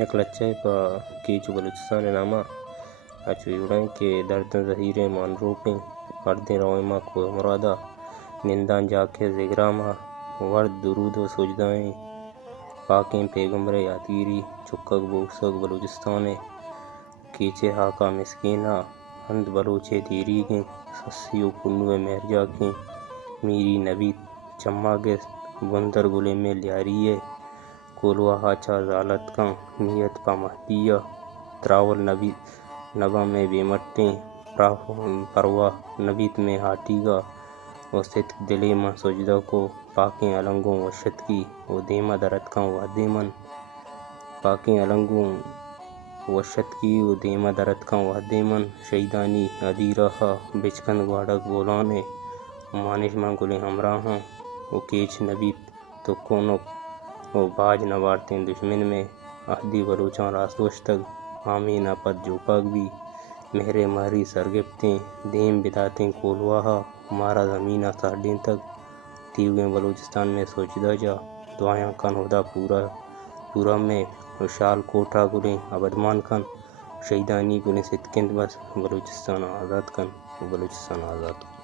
یک لچے پا کیچ بلوچستان نامہ اچو یوڑیں کہ درد ظہیر مان روپیں مردیں روئیں ماں کو مرادا نندان جا کے زگراما ورد درود و سجدائیں پاکیں پیغمبر یادگیری چکک بوسک بلوچستان کیچے ہاکا مسکینہ ہند بلوچے دیریگیں سسیو کنوے مہرجا کے میری نبی چماگے بندر گلے میں لیاریے کولوا ہاچا زالت کن نیت پا مہدیہ تراول نبی نبا میں بیمٹیں پروا نبیت میں ہاٹی گا و ست دلے من سجدہ کو پاکیں علنگوں وشت کی و دیمہ درد کن وحدے من پاکیں علنگوں وشت کی و دیمہ درد کن وحدے من شہیدانی ادیرہا بچکن گواڑک بولانے مانش من گلے ہمراہاں و کیچ نبی تو کونک و باج نوارتیں دشمن میں اہدی بلوچاں راست وشتگ آمین پت جوپاک بھی مہرے ماری سرگپتیں دیم بداتیں کولواہا مارا زمینہ ساڈیں تک تیوگیں بلوچستان میں سوچدہ جا دعایاں کن ہدا پورا میں شال کوٹا گلیں ابدمان کن شہیدانی گلیں ستکند بس بلوچستان آزاد کن بلوچستان آزاد